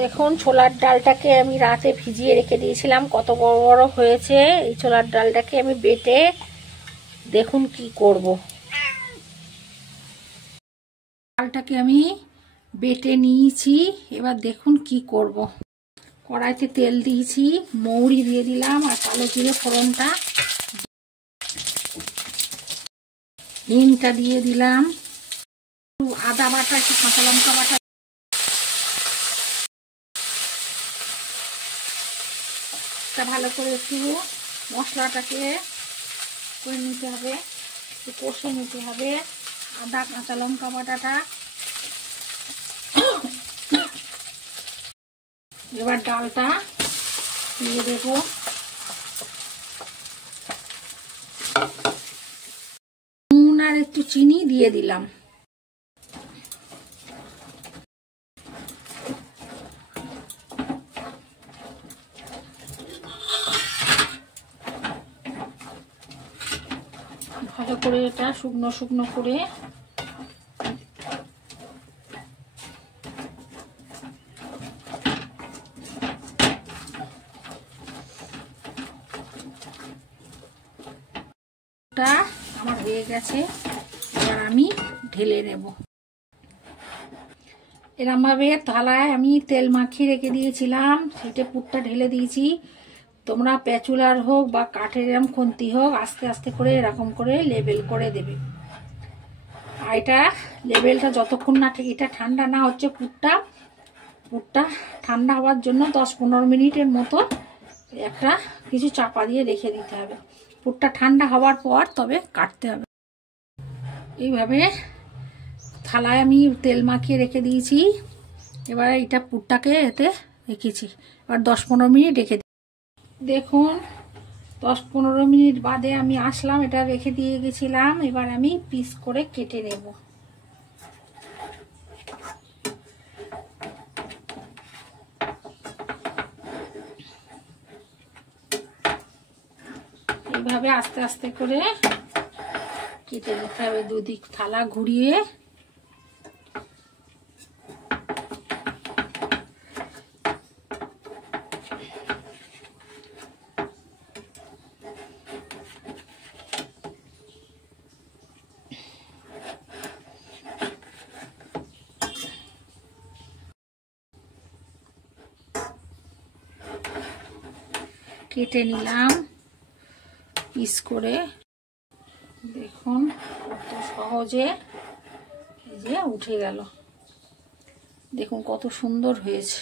দেখুন ছোলার ডালটাকে আমি রাতে ভিজিয়ে রেখে দিয়েছিলাম, কত বড় বড় হয়েছে। এই ছোলার ডালটাকে আমি বেটে দেখুন কি করব। ডালটাকে আমি বেটে নিয়েছি, এবার দেখুন কি করব। কড়াইতে তেল দিয়েছি, মৌরি দিয়ে দিলাম আর কালো জিরে ফোড়নটা, হিংটা দিয়ে দিলাম, আদা বাটা, একটু কাঁচা লঙ্কা বাটা, ভালো করে একটু মশলাটাকে করে নিতে হবে, একটু কষে নিতে হবে। আদা কাঁচা লঙ্কা বাটাটা, এবার ডালটা দিয়ে দেবো। নুন আর একটু চিনি দিয়ে দিলাম। ভালো করে এটা শুকনো শুকনো করে আমার হয়ে গেছে, এবার আমি ঢেলে নেব। এরমভাবে থালায় আমি তেল মাখিয়ে রেখে দিয়েছিলাম, সেটা পুরটা ঢেলে দিয়েছি। তোমরা প্যাচুলার হোক বা কাঠের এরম খুন্তি হোক, আস্তে আস্তে করে এরকম করে লেবেল করে দেবে। আর এটা লেবেলটা যতক্ষণ না, এটা ঠান্ডা না হচ্ছে, পুরটা ঠান্ডা হওয়ার জন্য 10-15 মিনিটের মতো একটা কিছু চাপা দিয়ে রেখে দিতে হবে। পুরটা ঠান্ডা হওয়ার পর তবে কাটতে হবে। এইভাবে থালায় আমি তেল মাখিয়ে রেখে দিয়েছি, এবার এইটা পুরটাকে এতে রেখেছি। এবার 10-15 মিনিট রেখে দিই। দেখুন 10-15 মিনিট বাদে আমি আসলাম, এটা রেখে দিয়ে গেছিলাম। এবার আমি পিস করে কেটে নেব। এইভাবে আস্তে আস্তে করে কেটে নিতে হবে, দুদিক থালা ঘুরিয়ে। কেটে নিলাম পিস করে। দেখুন কত সহজে এই যে উঠে গেল। দেখুন কত সুন্দর হয়েছে।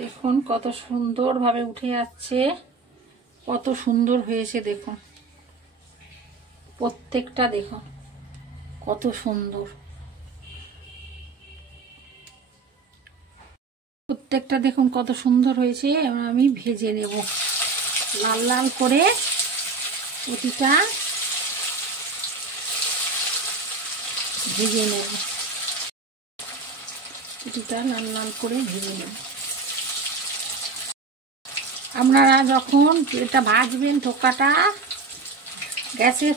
দেখুন কত সুন্দর ভাবে উঠে যাচ্ছে, কত সুন্দর হয়েছে। দেখুন প্রত্যেকটা, দেখুন কত সুন্দর প্রত্যেকটা, দেখুন কত সুন্দর হয়েছে। এবার আমি ভেজে নেব লাল লাল করে, প্রতিটা ভেজে নেব, প্রতিটা লাল লাল করে ভেজে নেব। আপনারা যখন এটা ভাজবেন ধোকাটা, গ্যাসের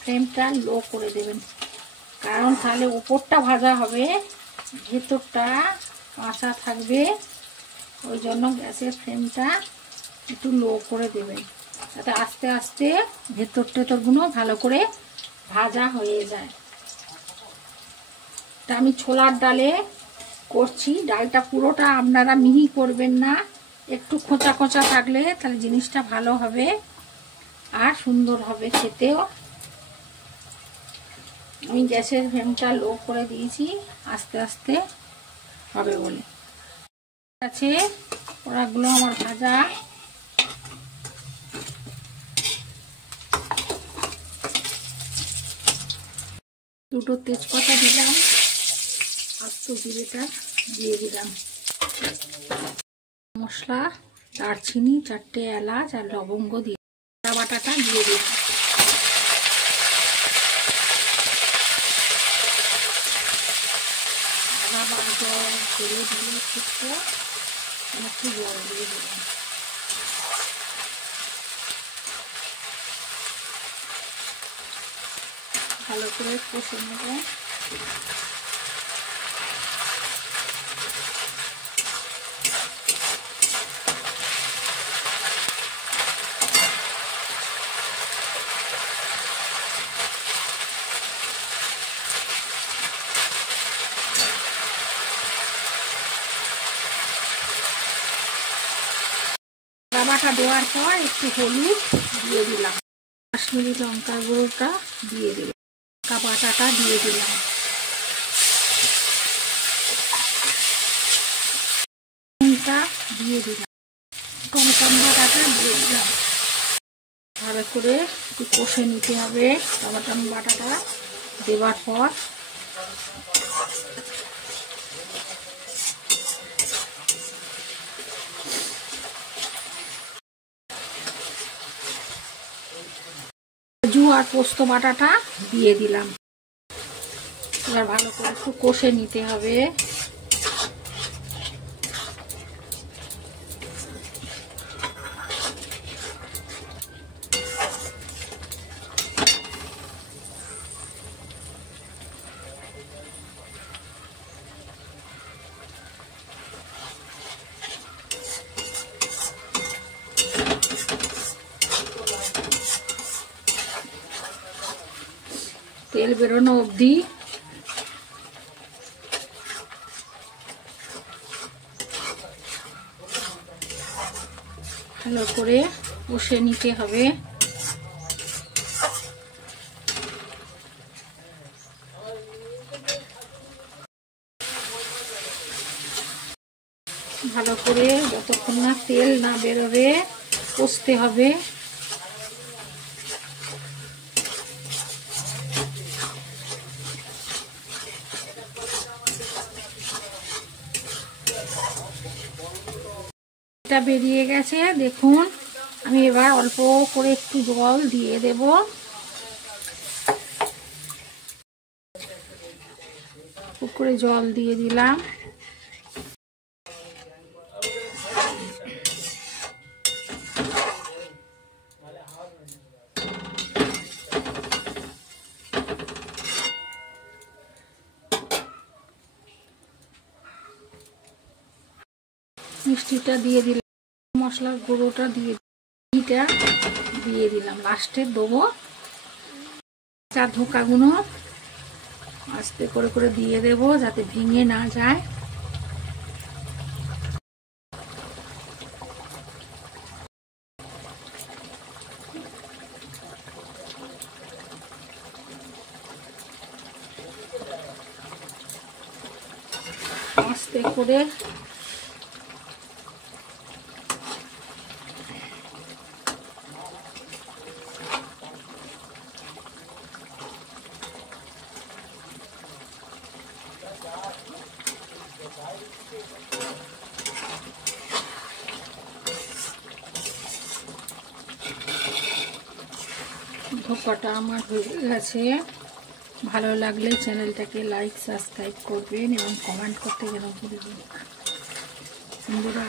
ফ্লেমটা লো করে দেবেন, কারণ তাহলে উপরটা ভাজা হবে, ভেতরটা কাঁচা থাকবে। ওই জন্য গ্যাসের ফ্লেমটা একটু লো করে দেবেন, যাতে আস্তে আস্তে ভেতরগুলো ভালো করে ভাজা হয়ে যায়। তা আমি ছোলার ডালে করছি, ডালটা পুরোটা আপনারা মিহি করবেন না, একটু খোঁচা খোঁচা থাকলে তাহলে জিনিসটা ভালো হবে আর সুন্দর হবে খেতেও। আমি গ্যাসের ফ্লেমটা লো করে দিয়েছি, আস্তে আস্তে হবে বলে। আছে ওরাগুলো আমার ভাজা। দুটো তেজপাতা দিলাম, আস্ত জিরেটা দিয়ে দিলাম, মশলা দারচিনি, 4টে এলাচ আর লবঙ্গ দিয়ে আদা বাটাটা দিয়ে দিলাম। আদা বাটা করে দিলে একটু জল দিয়ে দিলাম। ভালো করে কষে নেব। লঙ্কা দেওয়ার পর একটু হলুদ দিয়ে দিলাম, কাশ্মীরি লঙ্কার গুঁড়োটা দিয়ে দিলাম, লঙ্কা বাটাটা দিয়ে দিলাম, দিয়ে দিলাম, টমেটো বাটাটা দিয়ে দিলাম। ভালো করে একটু কষে নিতে হবে। টমেটো বাটাটা দেওয়ার পর কাজু আর পোস্ত বাটাটা দিয়ে দিলাম। এবার ভালো করে একটু কষে নিতে হবে। তেল বেরোনো অবধি ভালো করে কষে নিতে হবে। ভালো করে যতক্ষণ না তেল না বেরোবে কষতে হবে। এটা বেরিয়ে গেছে দেখুন। আমি এবার অল্প করে একটু জল দিয়ে দেব। করে জল দিয়ে দিলাম। মিষ্টিটা দিয়ে দিলাম, মশলার গুঁড়োটা দিয়ে দিলাম, লাস্টে দেবো। চার ধোকাগুলো আস্তে করে করে দিয়ে দেব যাতে ভেঙে না যায়। আস্তে করে ধোকাটা আমার হয়ে গেছে। ভালো লাগলে চ্যানেলটাকে লাইক সাবস্ক্রাইব করবেন এবং কমেন্ট করতে যেন ভুলবেন না বন্ধুরা।